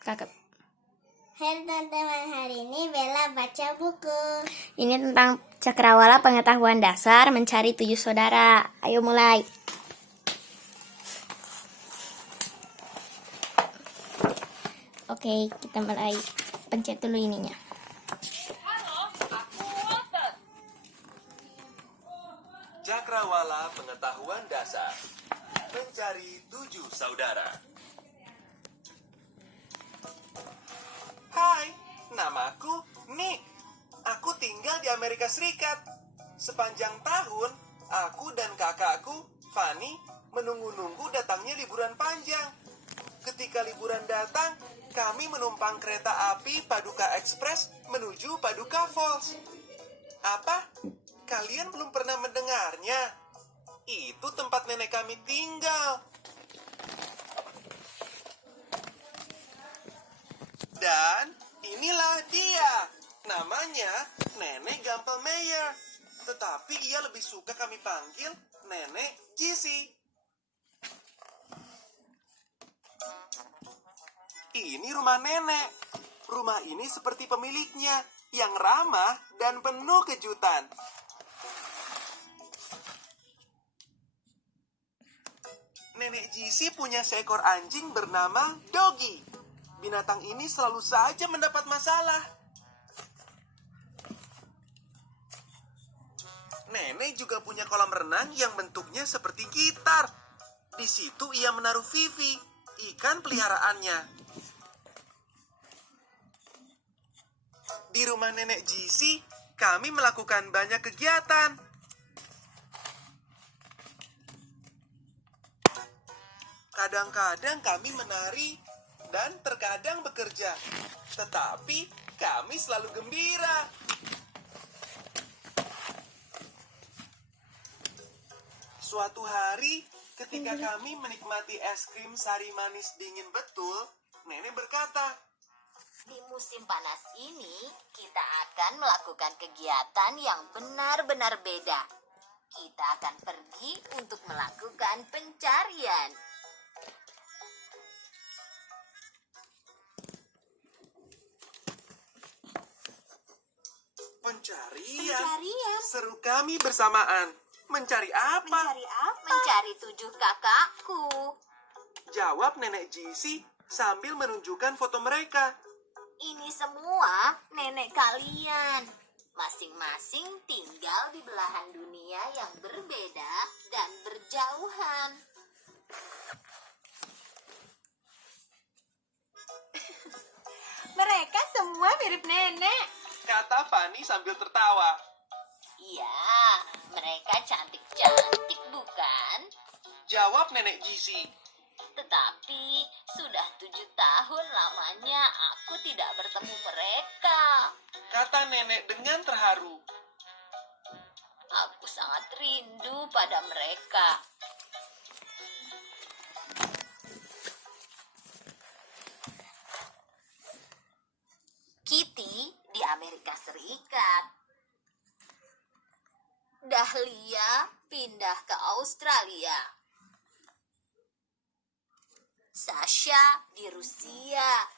Kakak. Hai teman-teman, hari ini Bella baca buku. Ini tentang Cakrawala Pengetahuan Dasar Mencari 7 Saudara. Ayo mulai. Oke, kita mulai. Pencet dulu ininya. Halo, aku Walter. Cakrawala Pengetahuan Dasar Mencari 7 Saudara. Hai, namaku Nick. Aku tinggal di Amerika Serikat. Sepanjang tahun, aku dan kakakku, Fanny, menunggu-nunggu datangnya liburan panjang. Ketika liburan datang, kami menumpang kereta api Paduka Express menuju Paduka Falls. Apa? Kalian belum pernah mendengarnya? Itu tempat nenek kami tinggal. Dan inilah dia. Namanya Nenek Gampelmeyer. Tetapi ia lebih suka kami panggil Nenek Gisi. Ini rumah nenek. Rumah ini seperti pemiliknya, yang ramah dan penuh kejutan. Nenek Gisi punya seekor anjing bernama Doggy. Binatang ini selalu saja mendapat masalah. Nenek juga punya kolam renang yang bentuknya seperti gitar. Di situ ia menaruh Vivi, ikan peliharaannya. Di rumah Nenek Gisi, kami melakukan banyak kegiatan. Kadang-kadang kami menari dan terkadang bekerja. Tetapi kami selalu gembira. Suatu hari, ketika kami menikmati es krim sari manis dingin betul, Nenek berkata, di musim panas ini, kita akan melakukan kegiatan yang benar-benar beda. Kita akan pergi untuk melakukan pencarian. Pencarian? Seru kami bersamaan. Mencari apa? Mencari 7 kakakku. Jawab Nenek Gisi sambil menunjukkan foto mereka. Ini semua nenek kalian. Masing-masing tinggal di belahan dunia yang berbeda dan berjauhan. Mereka semua mirip nenek. Kata Fanny sambil tertawa. Iya, mereka cantik-cantik bukan? Jawab Nenek Gisi. Tetapi sudah 7 tahun lamanya aku tidak bertemu mereka. Kata nenek dengan terharu. Aku sangat rindu pada mereka. Kitty di Amerika Serikat. Dahlia pindah ke Australia. Sasha di Rusia.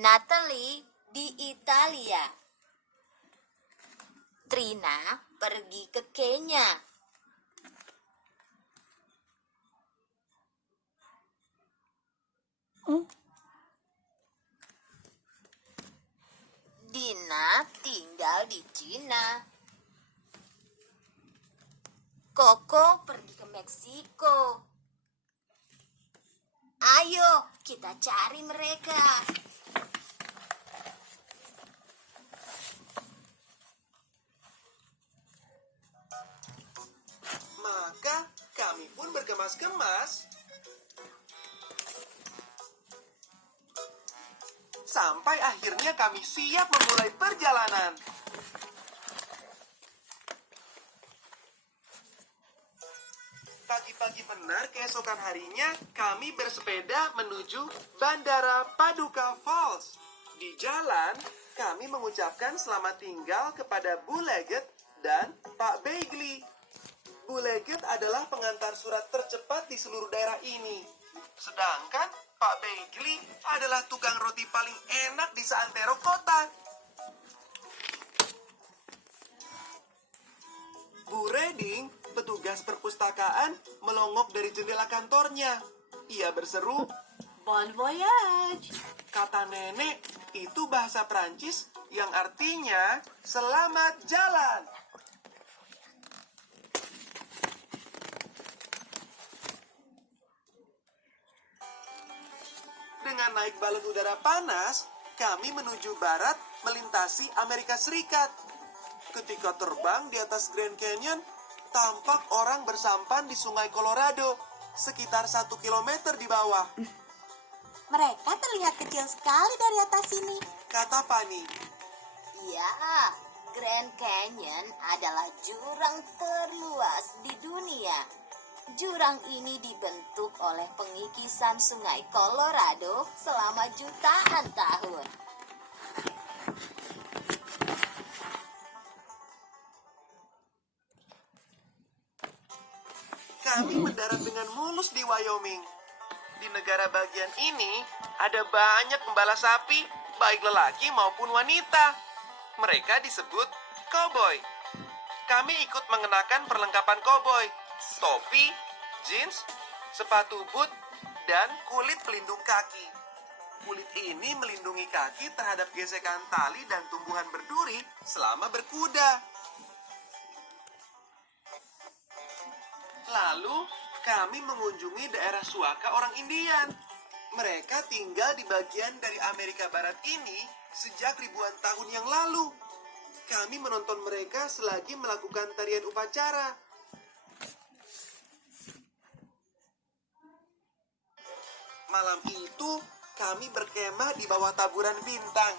Natalie di Italia. Trina pergi ke Kenya. Dina tinggal di Cina. Koko pergi ke Meksiko. Ayo, kita cari mereka. Maka kami pun bergemas-gemas. Sampai akhirnya kami siap memulai perjalanan. Pagi-pagi benar keesokan harinya, kami bersepeda menuju Bandara Paduka Falls. Di jalan, kami mengucapkan selamat tinggal kepada Bu Leggett dan Pak Bagley. Bu Leget adalah pengantar surat tercepat di seluruh daerah ini. Sedangkan Pak Begley adalah tukang roti paling enak di seantero kota. Bu Reding, petugas perpustakaan, melongok dari jendela kantornya. Ia berseru, Bon voyage. kata nenek, itu bahasa Prancis yang artinya selamat jalan. Dengan naik balon udara panas, kami menuju barat melintasi Amerika Serikat. Ketika terbang di atas Grand Canyon, tampak orang bersampan di Sungai Colorado, sekitar 1 kilometer di bawah, Mereka terlihat kecil sekali dari atas sini. kata Fanny. Ya, Grand Canyon adalah jurang terluas di dunia. Jurang ini dibentuk oleh pengikisan Sungai Colorado selama jutaan tahun. Kami mendarat dengan mulus di Wyoming. Di negara bagian ini, ada banyak pembala sapi, baik lelaki maupun wanita. Mereka disebut koboi. Kami ikut mengenakan perlengkapan koboi, topi, jeans, sepatu boot, dan kulit pelindung kaki. Kulit ini melindungi kaki terhadap gesekan tali dan tumbuhan berduri selama berkuda. Lalu, kami mengunjungi daerah Suaka orang Indian. Mereka tinggal di bagian dari Amerika Barat ini sejak ribuan tahun yang lalu. Kami menonton mereka selagi melakukan tarian upacara. Malam itu, kami berkemah di bawah taburan bintang.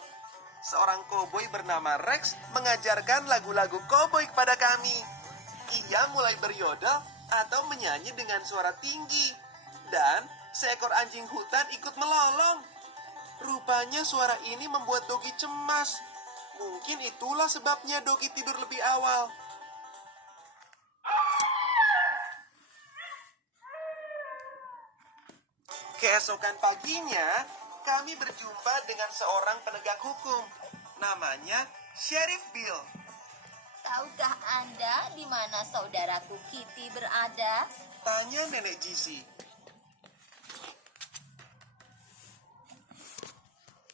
Seorang koboi bernama Rex mengajarkan lagu-lagu koboi kepada kami. Ia mulai beryodel atau menyanyi dengan suara tinggi. Dan seekor anjing hutan ikut melolong. Rupanya suara ini membuat Dogi cemas. Mungkin itulah sebabnya Dogi tidur lebih awal. Keesokan paginya, kami berjumpa dengan seorang penegak hukum. Namanya Sheriff Bill. Tahukah Anda di mana saudaraku Kitty berada? Tanya Nenek Gisi.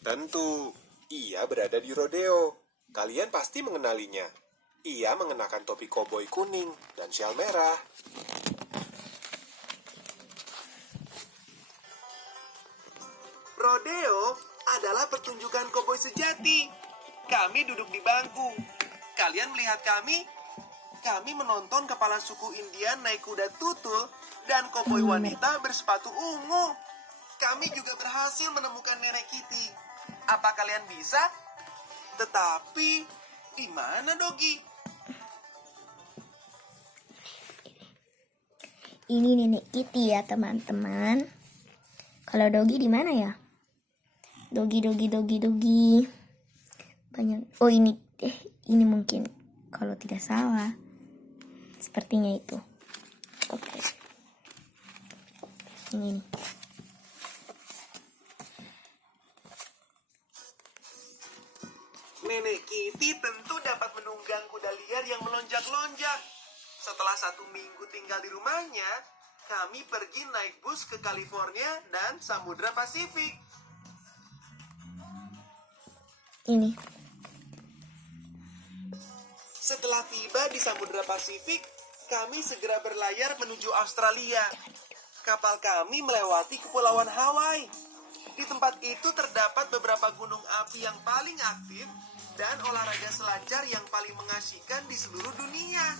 Tentu, ia berada di rodeo. Kalian pasti mengenalinya. Ia mengenakan topi koboi kuning dan syal merah. Rodeo adalah pertunjukan koboi sejati. Kami duduk di bangku. Kalian melihat kami? Kami menonton kepala suku Indian naik kuda tutul dan koboi wanita bersepatu ungu. Kami juga berhasil menemukan Nenek Kitty. Apa kalian bisa? Tetapi, di mana Dogi? Ini Nenek Kitty ya teman-teman. Kalau Dogi di mana ya? Dogi. Banyak. Oh ini mungkin kalau tidak salah. Sepertinya itu. Oke. Ini. Nenek Kitty tentu dapat menunggang kuda liar yang melonjak-lonjak. Setelah 1 minggu tinggal di rumahnya, kami pergi naik bus ke California dan Samudra Pasifik. Ini. Setelah tiba di Samudra Pasifik, kami segera berlayar menuju Australia. Kapal kami melewati Kepulauan Hawaii. Di tempat itu terdapat beberapa gunung api yang paling aktif dan olahraga selancar yang paling mengasyikan di seluruh dunia.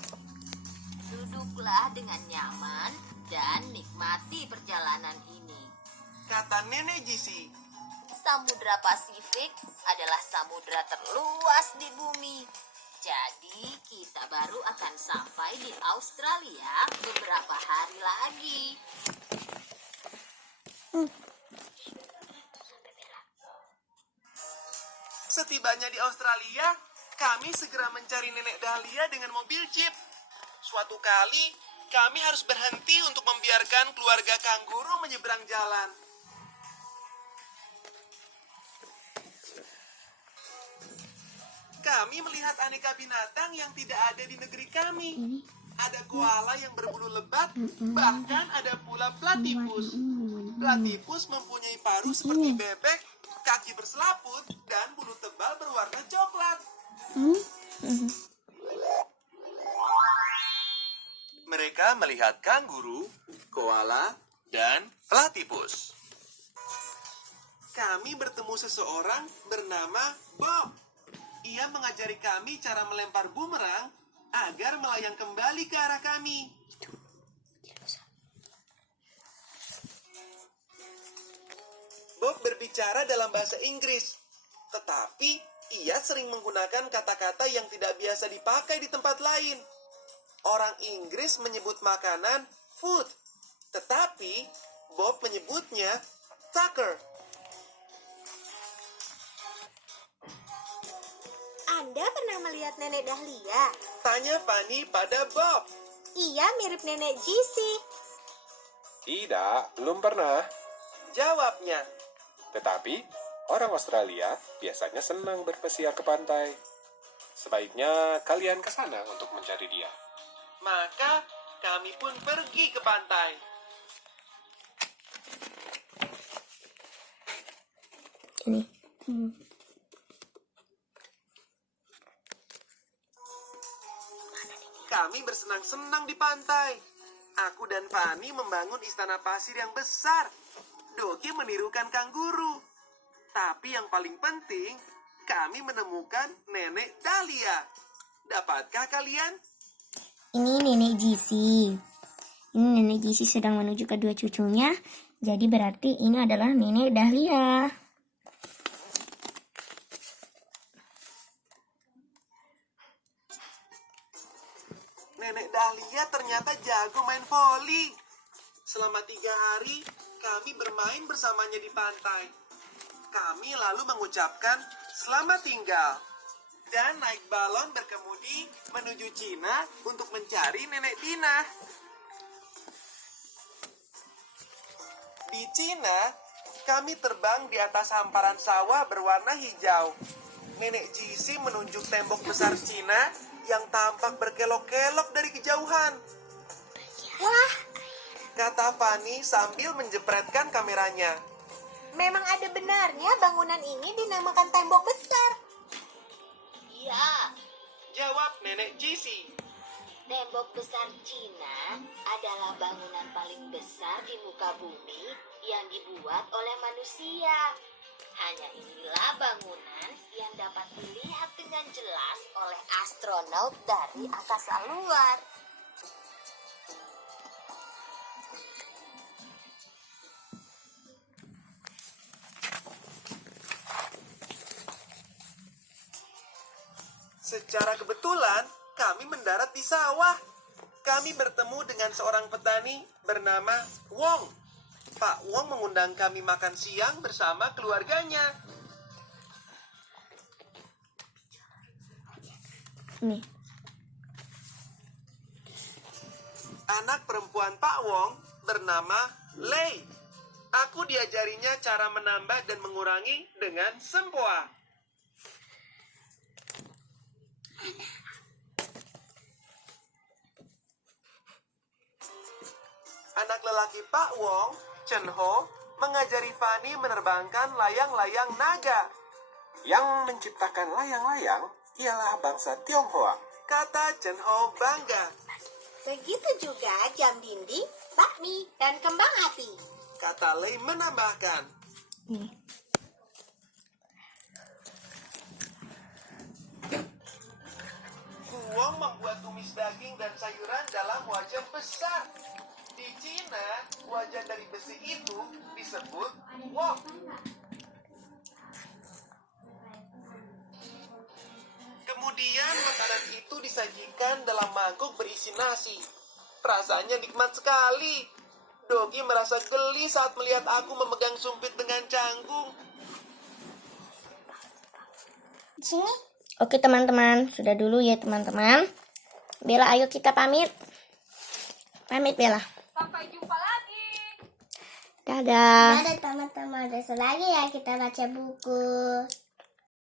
Duduklah dengan nyaman dan nikmati perjalanan ini. Kata Nenek Gisi. Samudra Pasifik adalah samudra terluas di bumi. Jadi kita baru akan sampai di Australia beberapa hari lagi. Setibanya di Australia, kami segera mencari Nenek Dahlia dengan mobil jeep. Suatu kali, Kami harus berhenti untuk membiarkan keluarga kanguru menyeberang jalan. Kami melihat aneka binatang yang tidak ada di negeri kami. Ada koala yang berbulu lebat, bahkan ada pula platypus. Platypus mempunyai paruh seperti bebek, kaki berselaput, dan bulu tebal berwarna coklat. Mereka melihat kanguru, koala, dan platypus. Kami bertemu seseorang bernama Bob. Ia mengajari kami cara melempar bumerang agar melayang kembali ke arah kami. Bob berbicara dalam bahasa Inggris, tetapi ia sering menggunakan kata-kata yang tidak biasa dipakai di tempat lain. Orang Inggris menyebut makanan food, tetapi Bob menyebutnya tucker. Anda pernah melihat Nenek Dahlia? Tanya Fanny pada Bob. Ia mirip Nenek Jessie. Tidak, belum pernah. Jawabnya. Tetapi, orang Australia biasanya senang berpesiar ke pantai. Sebaiknya kalian ke sana untuk mencari dia. Maka kami pun pergi ke pantai. Ini. Kami bersenang-senang di pantai. Aku dan Fanny membangun istana pasir yang besar. Dogi menirukan kanguru. Tapi yang paling penting, kami menemukan Nenek Dahlia. Dapatkah kalian? Ini Nenek Jessie. Ini Nenek Jessie sedang menuju kedua cucunya. Jadi berarti ini adalah Nenek Dahlia. Nenek Dahlia ternyata jago main voli. Selama 3 hari, kami bermain bersamanya di pantai. Kami lalu mengucapkan selamat tinggal. Dan naik balon berkemudi menuju Cina untuk mencari Nenek Tina. Di Cina, kami terbang di atas hamparan sawah berwarna hijau. Nenek Jessie menunjuk tembok besar Cina yang tampak berkelok-kelok dari kejauhan. Wah, Kata Fanny sambil menjepretkan kameranya. memang ada benarnya bangunan ini dinamakan tembok besar. Ya, Jawab Nenek Jessie. tembok besar Cina adalah bangunan paling besar di muka bumi yang dibuat oleh manusia. Hanya inilah bangunan yang dapat dilihat dengan jelas oleh astronot dari angkasa luar. Secara kebetulan, kami mendarat di sawah. Kami bertemu dengan seorang petani bernama Wong. Pak Wong mengundang kami makan siang bersama keluarganya. Nih. Anak perempuan Pak Wong bernama Lei. Aku diajarinya cara menambah dan mengurangi dengan sempoa. Anak lelaki Pak Wong, Chen Ho, mengajari Fanny menerbangkan layang-layang naga. Yang menciptakan layang-layang ialah bangsa Tionghoa. Kata Chen Ho bangga. Begitu juga jam dinding, bakmi, dan kembang api. Kata Lei menambahkan. Nih. Wong membuat tumis daging dan sayuran dalam wajan besar. Di Cina, wajan dari besi itu disebut wok. Kemudian makanan itu disajikan dalam mangkuk berisi nasi. Rasanya nikmat sekali. Dogi merasa geli saat melihat aku memegang sumpit dengan canggung. Sini. Oke teman-teman, sudah dulu ya teman-teman. Bella, ayo kita pamit. Pamit Bella. Sampai jumpa lagi. Dadah. Ada teman-teman, besok lagi ya kita baca buku.